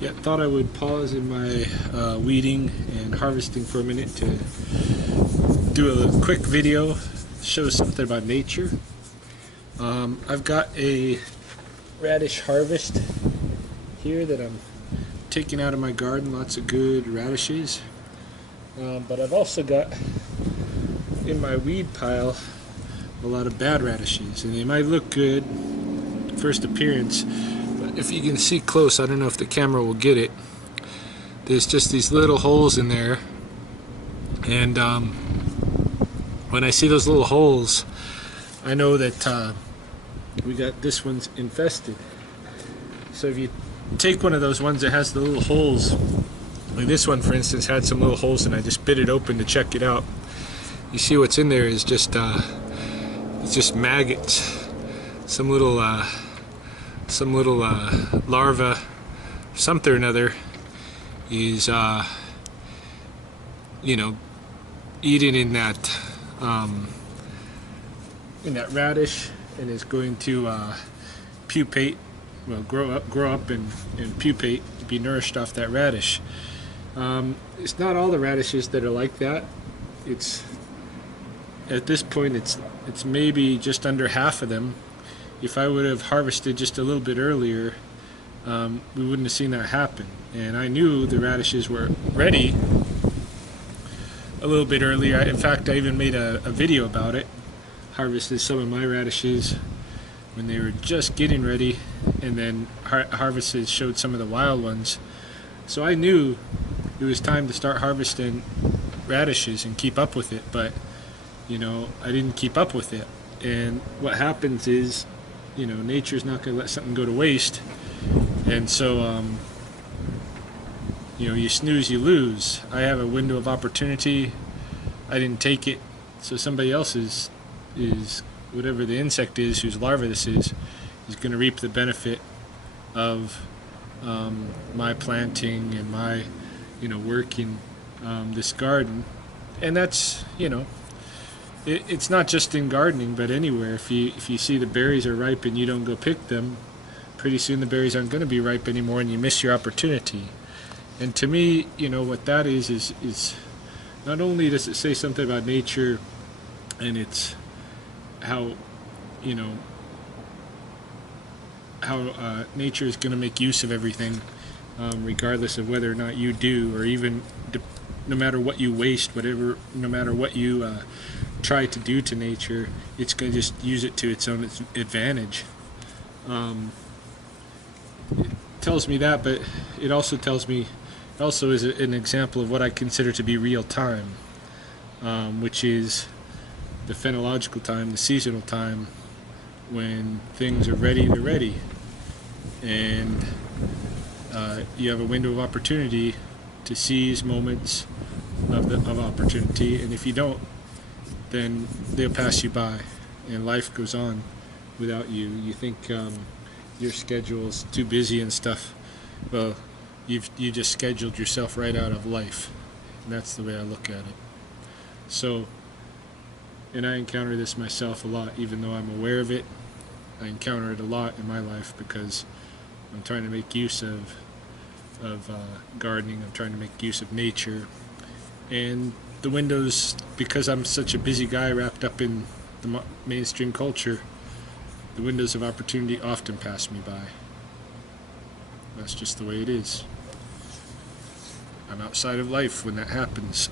Yeah, thought I would pause in my weeding and harvesting for a minute to do a quick video, show something about nature. I've got a radish harvest here that I'm taking out of my garden, lots of good radishes. But I've also got in my weed pile a lot of bad radishes, and they might look good first appearance, but if you can see close, I don't know if the camera will get it, there's just these little holes in there, and when I see those little holes, I know that we got this one's infested. So if you take one of those ones that has the little holes, like this one for instance had some little holes, and I just bit it open to check it out. You see what's in there is just it's just maggots, some little larva, something or another is eating in that radish, and is going to pupate, well, grow up and pupate, be nourished off that radish. It's not all the radishes that are like that. It's at this point it's maybe just under half of them. If I would have harvested just a little bit earlier, we wouldn't have seen that happen. And I knew the radishes were ready a little bit earlier. In fact, I even made a video about it. Harvested some of my radishes when they were just getting ready, and then harvested, showed some of the wild ones. So I knew it was time to start harvesting radishes and keep up with it, but I didn't keep up with it. And what happens is, nature's not going to let something go to waste, and so you snooze, you lose. I have a window of opportunity. I didn't take it, so somebody else is whatever the insect is whose larva this is going to reap the benefit of my planting and my working this garden. And that's it's not just in gardening, but anywhere. If you see the berries are ripe and you don't go pick them, pretty soon the berries aren't going to be ripe anymore, and you miss your opportunity. And to me, what that is not only does it say something about nature and it's how nature is going to make use of everything, regardless of whether or not you do, or even no matter what you waste, no matter what you try to do to nature, it's going to just use it to its own advantage. It tells me that, but it also tells me, also is an example of what I consider to be real time, which is the phenological time, the seasonal time. When things are ready, they're ready, and you have a window of opportunity to seize moments of opportunity, and if you don't, then they'll pass you by, and life goes on without you. You think your schedule's too busy and stuff. Well, you just scheduled yourself right out of life, and that's the way I look at it. So, and I encounter this myself a lot, even though I'm aware of it. I encounter it a lot in my life because I'm trying to make use of gardening. I'm trying to make use of nature, and the windows, because I'm such a busy guy wrapped up in the mainstream culture, the windows of opportunity often pass me by. That's just the way it is. I'm outside of life when that happens.